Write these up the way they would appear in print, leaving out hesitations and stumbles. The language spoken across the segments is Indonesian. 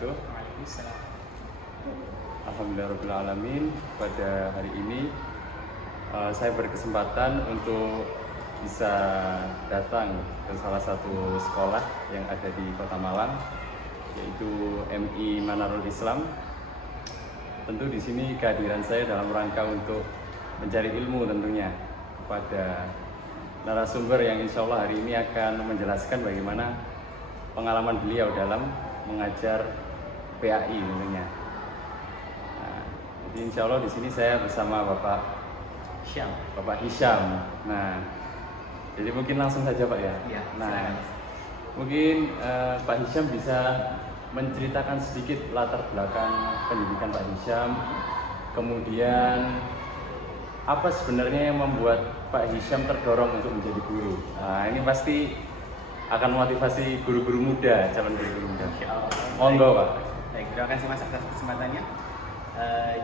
wabarakatuh. Waalaikumsalam. Alhamdulillahirrahmanirrahim. Pada hari ini saya berkesempatan untuk bisa datang ke salah satu sekolah yang ada di Kota Malang, yaitu MI Manarul Islam. Tentu di sini kehadiran saya dalam rangka untuk mencari ilmu tentunya kepada narasumber yang insya Allah hari ini akan menjelaskan bagaimana pengalaman beliau dalam mengajar PAI tentunya. Nah, jadi insya Allah di sini saya bersama Bapak Hisham. Nah, jadi mungkin langsung saja Pak ya. Iya, Nah, silakan. mungkin Pak Hisham bisa menceritakan sedikit latar belakang pendidikan Pak Hisham, kemudian apa sebenarnya yang membuat Pak Hisham terdorong untuk menjadi guru. Nah, ini pasti akan motivasi guru-guru muda, calon guru-guru muda. Monggo Pak. Baik, terima kasih Mas atas kesempatannya.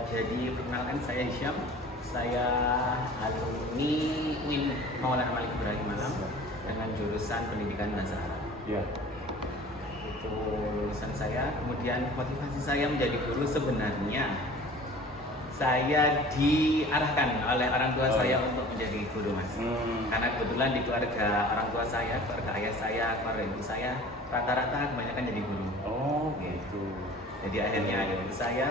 Jadi perkenalkan, saya Hisham. Saya alumni UIN Maulana Malik Ibrahim Malang dengan jurusan Pendidikan Bahasa Arab. Ya. Itu lulusan saya. Kemudian motivasi saya menjadi guru sebenarnya saya diarahkan oleh orang tua saya untuk menjadi guru, Mas. Karena kebetulan di keluarga orang tua saya, keluarga ayah saya, keluarga ibu saya, rata-rata kebanyakan jadi guru. Oh, gitu. Jadi akhirnya ibu saya,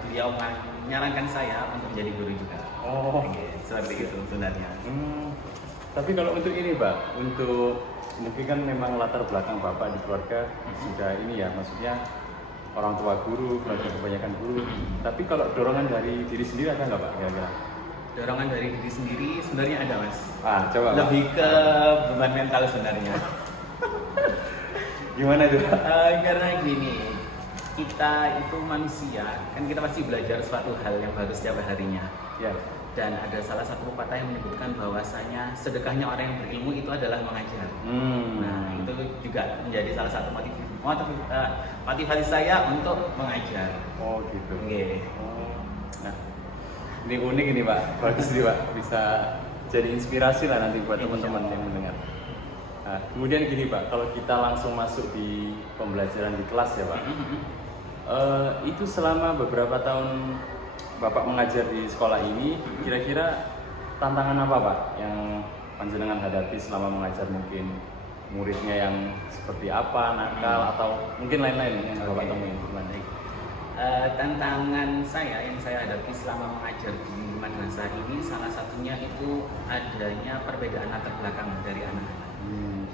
beliau menyarankan saya untuk menjadi guru juga. Oh, seperti itu sebenarnya. Tapi kalau untuk ini Pak, untuk mungkin kan memang latar belakang Bapak di keluarga sudah ini ya, maksudnya orang tua guru, keluarga kebanyakan guru. Tapi kalau dorongan dari diri sendiri ada nggak Pak kira-kira? Dorongan dari diri sendiri sebenarnya ada, Mas. Coba Pak. Lebih ke beban mental sebenarnya. Gimana itu Pak? Karena gini, kita itu manusia, kan kita pasti belajar suatu hal yang baru setiap harinya. Ya. Dan ada salah satu pepatah yang menyebutkan bahwasanya sedekahnya orang yang berilmu itu adalah mengajar. Nah, itu juga menjadi salah satu motivasi saya untuk mengajar. Oh gitu. Oke. Nah, ini unik ini Pak, bagus nih Pak, bisa jadi inspirasi lah nanti buat teman-teman yang mendengar. Nah, kemudian gini Pak, kalau kita langsung masuk di pembelajaran di kelas ya Pak, itu selama beberapa tahun Bapak mengajar di sekolah ini, kira-kira tantangan apa Pak yang panjenengan hadapi selama mengajar? Mungkin muridnya yang seperti apa, nakal atau mungkin lain-lain yang Bapak temuin? Tantangan saya yang saya hadapi selama mengajar di madrasah ini salah satunya itu adanya perbedaan latar belakang dari anak-anak.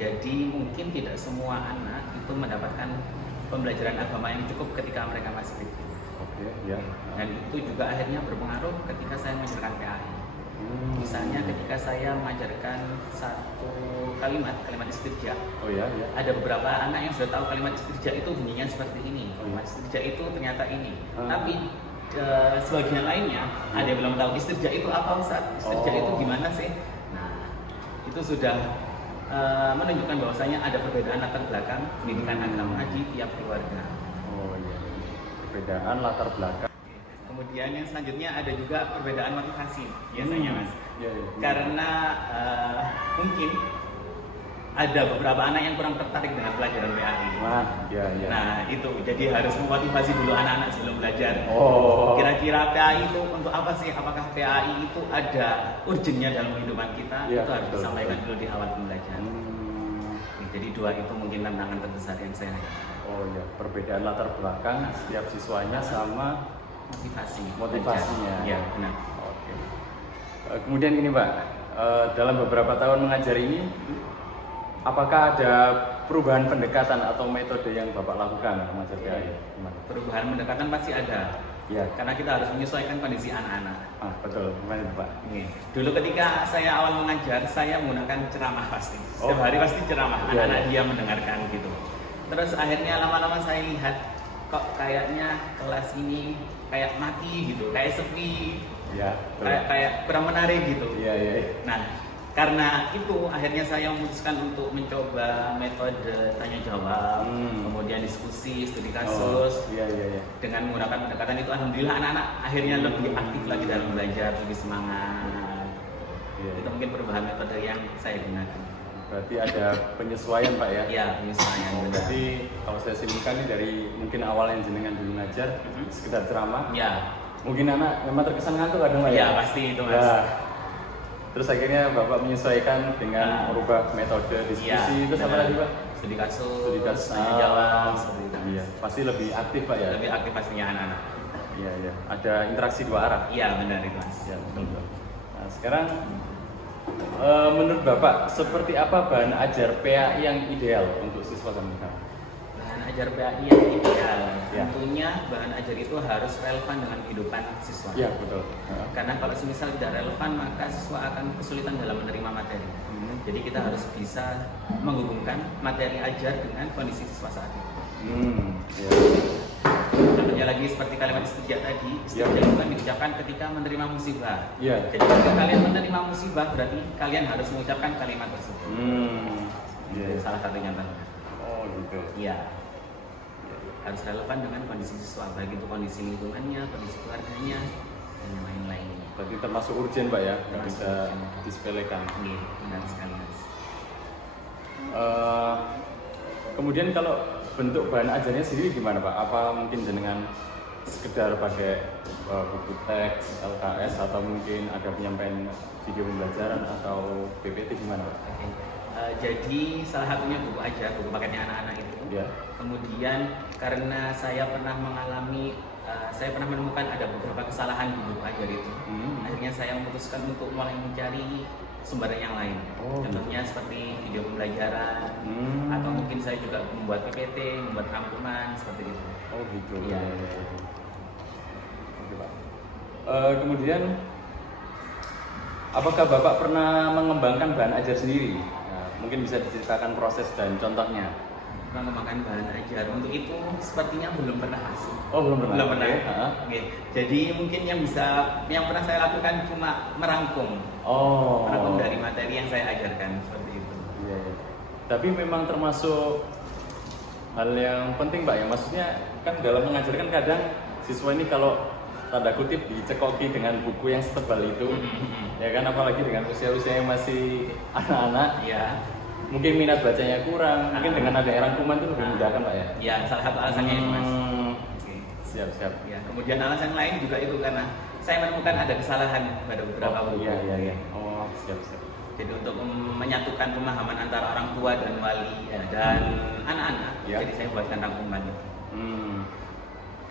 Jadi mungkin tidak semua anak itu mendapatkan pembelajaran agama yang cukup ketika mereka masih kecil. Oke, ya. Dan itu juga akhirnya berpengaruh ketika saya mengajarkan PAI. Misalnya ketika saya mengajarkan satu kalimat istirja. Oh ya, ya. Ada beberapa anak yang sudah tahu kalimat istirja itu bunyinya seperti ini. Kalimat istirja itu ternyata ini. Tapi sebagian lainnya ada yang belum tahu istirja itu apa Ustaz? Istirja itu gimana sih? Nah, itu sudah menunjukkan bahwasanya ada perbedaan latar belakang pendidikan agama di tiap keluarga. Oh iya. Perbedaan latar belakang. Kemudian yang selanjutnya ada juga perbedaan motivasi biasanya Mas. Ya. Karena mungkin ada beberapa anak yang kurang tertarik dengan pelajaran PAI. Ya. Nah itu, jadi harus memotivasi dulu anak-anak sebelum belajar. Kira-kira PAI itu untuk apa sih? Apakah PAI itu ada urgennya dalam kehidupan kita? Ya, itu harus betul, disampaikan dulu di awal pembelajaran. Jadi dua itu mungkin tantangan terbesar yang saya hadapi. Oh ya, perbedaan latar belakang setiap siswanya sama Ya, motivasinya. benar. Oke. Kemudian ini Pak, dalam beberapa tahun mengajar ini, apakah ada perubahan pendekatan atau metode yang Bapak lakukan mengajar PAI? Perubahan pendekatan pasti ada. Ya. Karena kita harus menyesuaikan kondisi anak-anak. Betul. Gimana itu Pak? Dulu ketika saya awal mengajar, saya menggunakan ceramah pasti. Setiap hari pasti ceramah, anak-anak dia mendengarkan gitu. Terus akhirnya lama-lama saya lihat kok kayaknya kelas ini kayak mati gitu, kayak sepi, ya, kayak kurang menarik gitu. Iya. Nah, karena itu akhirnya saya memutuskan untuk mencoba metode tanya jawab, kemudian diskusi, studi kasus. Iya. Dengan menggunakan pendekatan itu, alhamdulillah anak-anak akhirnya lebih aktif lagi dalam belajar, lebih semangat. Itu mungkin perubahan metode yang saya gunakan. Berarti ada penyesuaian Pak ya? Iya, penyesuaian. Oh, berarti kalau saya simpulkan ini dari mungkin awalnya jenengan dulu ngajar, sekedar ceramah. Ya. Mungkin anak memang terkesan ngantuk kadang Pak ya? Iya, pasti itu Mas. Ya. Terus akhirnya Bapak menyesuaikan dengan merubah metode diskusi, terus apa tadi Pak? Studi kasus, Studi kasus, tanya jawab, seperti itu. Iya, pasti lebih aktif Pak ya? Lebih aktif pastinya anak-anak. Iya, iya. Ada interaksi dua arah. Iya, benar itu Mas. Ya, betul, betul. Nah, sekarang menurut Bapak seperti apa bahan ajar PAI yang ideal untuk siswa sambutan? Bahan ajar PAI yang ideal, Ya. tentunya bahan ajar itu harus relevan dengan kehidupan siswa. Iya, betul. Karena kalau semisal tidak relevan, maka siswa akan kesulitan dalam menerima materi. Jadi kita harus bisa menghubungkan materi ajar dengan kondisi siswa saat itu. Ya. Contohnya lagi seperti kalimat istirja tadi, istirja itu kan diucapkan ketika menerima musibah. Iya. Jadi ketika kalian menerima musibah, berarti kalian harus mengucapkan kalimat tersebut. Iya. Itu salah satu contohnya. Oh, gitu. Iya. Harus relevan dengan kondisi siswa, baik itu kondisi lingkungannya, kondisi keluarganya, dan yang lain-lainnya. Berarti termasuk urgent Pak ya, nggak Termasuk bisa urgent. disepelekan. Iya, benar sekali Mas. Kemudian kalau bentuk bahan ajarnya sendiri gimana Pak? Apa mungkin dengan sekedar pakai buku teks, LKS, atau mungkin ada penyampaian video pembelajaran atau PPT gimana Pak? Oke. Jadi salah satunya buku ajar, buku paketnya anak-anak itu. Ya. Kemudian karena saya pernah mengalami, saya pernah menemukan ada beberapa kesalahan di buku ajar itu. Akhirnya saya memutuskan untuk mulai mencari sumber yang lain. Oh, Contohnya seperti video pembelajaran, atau mungkin saya juga membuat PPT, membuat rangkuman seperti itu. Oh gitu. Iya. Oke Pak. Kemudian apakah Bapak pernah mengembangkan bahan ajar sendiri? Nah, mungkin bisa diceritakan proses dan contohnya. Mengembangkan bahan ajar untuk itu sepertinya belum pernah Mas. Oh belum pernah. Belum pernah. Oke. Oke. Jadi mungkin yang pernah saya lakukan cuma merangkum dari materi yang saya ajarkan seperti itu. Iya, iya. Tapi memang termasuk hal yang penting Pak ya. Maksudnya kan dalam mengajarkan kadang siswa ini kalau tanda kutip dicekoki dengan buku yang setebal itu, ya kan, apalagi dengan usia-usia yang masih anak-anak. Ya. Mungkin minat bacanya kurang, mungkin dengan ada rangkuman itu lebih mudah kan Pak ya? Ya, salah satu alasannya itu Mas. Oke. Siap. Ya, kemudian alasan lain juga itu karena saya menemukan ada kesalahan pada beberapa buku. Iya. Oh, siap. Jadi untuk menyatukan pemahaman antara orang tua dan wali dan anak-anak, Ya. jadi saya buatkan rangkuman itu.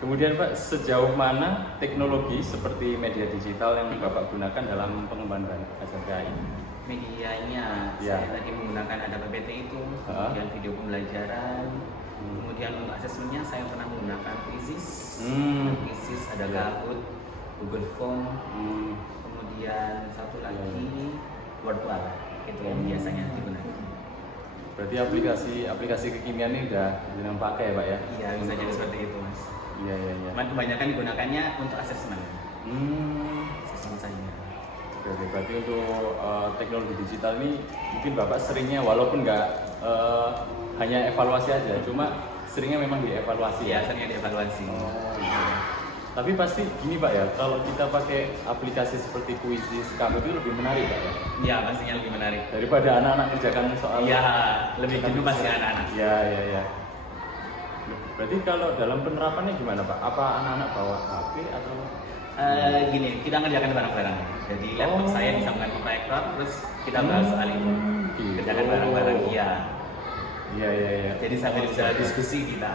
Kemudian Pak, sejauh mana teknologi seperti media digital yang Bapak gunakan dalam pengembangan ajar PAI? Medianya, Ya. saya tadi menggunakan ada PPT itu, kemudian video pembelajaran, kemudian untuk asesmennya saya pernah menggunakan Quizzes, ada Kahoot, Google Form, kemudian satu lagi Wordwall, itu yang biasanya digunakan. Berarti aplikasi kekinian ini udah jarang pakai ya Pak ya? Iya, bisa jadi seperti itu Mas. Iya. Cuman kebanyakan digunakannya untuk asesmen. Asesmen saja. Oke, berarti untuk teknologi digital ini mungkin Bapak seringnya walaupun nggak hanya evaluasi aja, cuma seringnya memang dievaluasi Iya, ya? seringnya dievaluasi. Iya. Tapi pasti gini Pak ya, kalau kita pakai aplikasi seperti Quizzes, Kahoot itu lebih menarik Pak ya? Iya, pastinya lebih menarik. Daripada anak-anak kerjakan soal. Iya, lebih jenuh pasti anak-anak. Iya. Berarti kalau dalam penerapannya gimana Pak? Apa anak-anak bawa HP atau? Gini, kita ngerjakan bareng-bareng. Jadi laptop saya disambungkan ke proyektor, terus kita bahas soal itu. Gitu. Kerjakan bareng-bareng, iya. Iya. Jadi sampai bisa diskusi kita.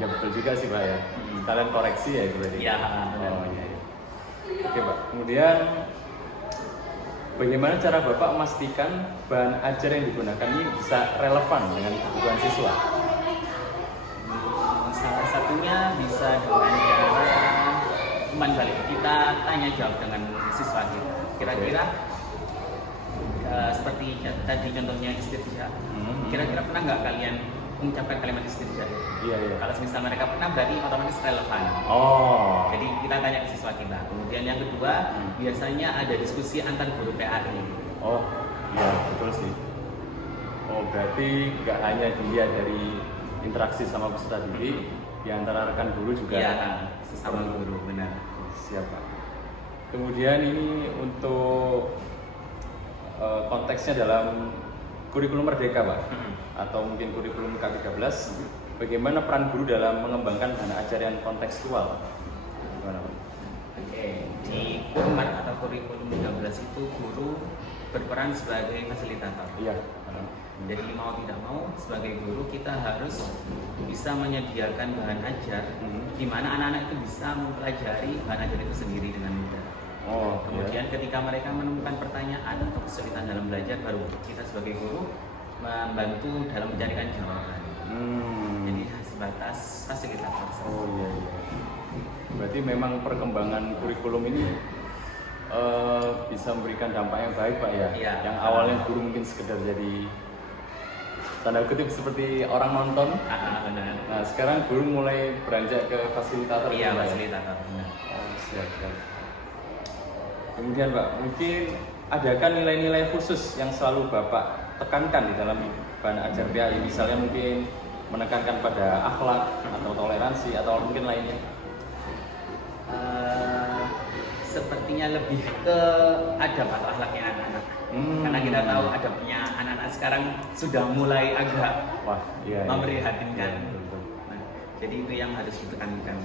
Ya betul juga sih Pak ya. Kalian koreksi ya itu berarti. Iya, benar. Iya. Oke Pak. Kemudian bagaimana cara Bapak memastikan bahan ajar yang digunakan ini bisa relevan dengan kebutuhan siswa? Salah satunya bisa dengan cara umpan balik. Kita tanya jawab dengan siswa kita. Kira-kira seperti tadi contohnya istirja. Kira-kira pernah nggak kalian mengucapkan kalimat istirja itu? Iya. Kalau misalnya mereka pernah, berarti otomatis relevan. Jadi kita tanya ke siswa kita. Kemudian yang kedua, biasanya ada diskusi antar guru PAI. Oh, iya betul sih. Oh, berarti nggak hanya dilihat dari interaksi sama peserta didik, di antara rekan guru juga. Iya, sesama guru, benar. Siap Pak. Kemudian ini untuk konteksnya dalam kurikulum Merdeka Pak, atau mungkin kurikulum K13, bagaimana peran guru dalam mengembangkan bahan ajar yang kontekstual? Gimana Pak? Oke, di Kurmat atau kurikulum 13 itu guru berperan sebagai fasilitator. Iya. Jadi mau tidak mau sebagai guru kita harus bisa menyediakan bahan ajar di mana anak-anak itu bisa mempelajari bahan ajar itu sendiri dengan mudah. Oh, Kemudian ketika mereka menemukan pertanyaan atau kesulitan dalam belajar, baru kita sebagai guru membantu dalam mencarikan jawaban. Jadi sebatas fasilitator. Oh iya. Berarti memang perkembangan kurikulum ini bisa memberikan dampak yang baik Pak ya. Iya. Yang awalnya guru mungkin sekedar jadi tanda kutip seperti orang nonton. Benar. Nah sekarang guru mulai beranjak ke fasilitator. Iya, Pak, ya? fasilitator. Benar. Oh, siap. Kemudian Pak, mungkin adakah nilai-nilai khusus yang selalu Bapak tekankan di dalam bahan ajar PAI? Misalnya mungkin menekankan pada akhlak atau toleransi atau mungkin lainnya? Sepertinya lebih ke adab atau akhlaknya anak-anak. Karena kita tahu adabnya anak-anak sekarang sudah mulai agak memprihatinkan. Betul. Nah, jadi itu yang harus ditekankan.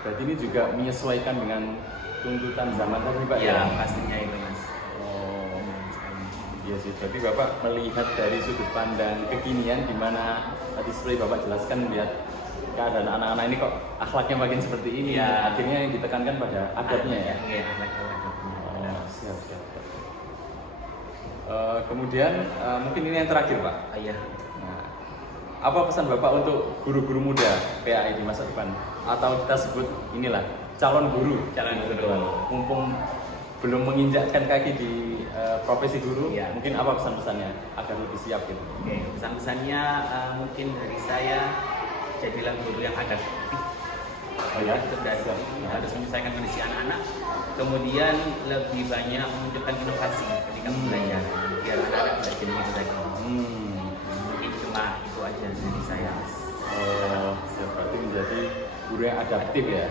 Berarti ini juga menyesuaikan dengan tuntutan zaman tadi Pak ya? Ya, pastinya itu Mas. Oh, iya sih. Berarti Bapak melihat dari sudut pandang kekinian di mana tadi seperti Bapak jelaskan melihat keadaan anak-anak ini kok akhlaknya makin seperti ini. Ya. Akhirnya yang ditekankan pada adabnya ya? Iya, adabnya. Oh, siap. Kemudian mungkin ini yang terakhir Pak. Iya. Nah, apa pesan Bapak untuk guru-guru muda PAI di masa depan? Atau kita sebut inilah calon guru. Mumpung belum menginjakkan kaki di profesi guru, Iya. mungkin apa pesan-pesannya agar lebih siap gitu? Oke, pesan-pesannya mungkin dari saya, jadilah guru yang adaptif. Itu harus menyelesaikan kondisi anak-anak, kemudian lebih banyak menunjukkan inovasi ketika belajar, biar anak-anak belajar itu saja. Mungkin cuma itu aja dari saya. Oh, siap. Berarti menjadi guru yang adaptif ya?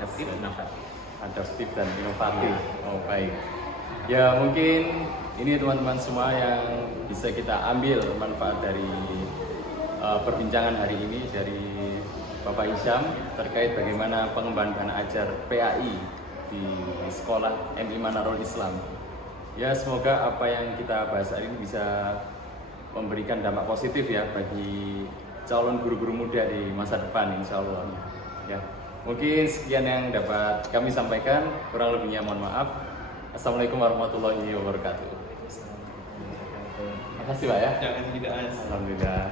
Adaptif, inovatif. Adaptif dan inovatif. Oh, baik. Ya mungkin ini teman-teman semua yang bisa kita ambil manfaat dari perbincangan hari ini dari Bapak Hisyam terkait bagaimana pengembangan bahan ajar PAI di sekolah MI Manarul Islam. Ya semoga apa yang kita bahas hari ini bisa memberikan dampak positif ya bagi calon guru-guru muda di masa depan insya Allah. Ya, mungkin sekian yang dapat kami sampaikan, kurang lebihnya mohon maaf. Assalamualaikum warahmatullahi wabarakatuh. Terima kasih Pak ya. Terima kasih juga Mas. Alhamdulillah.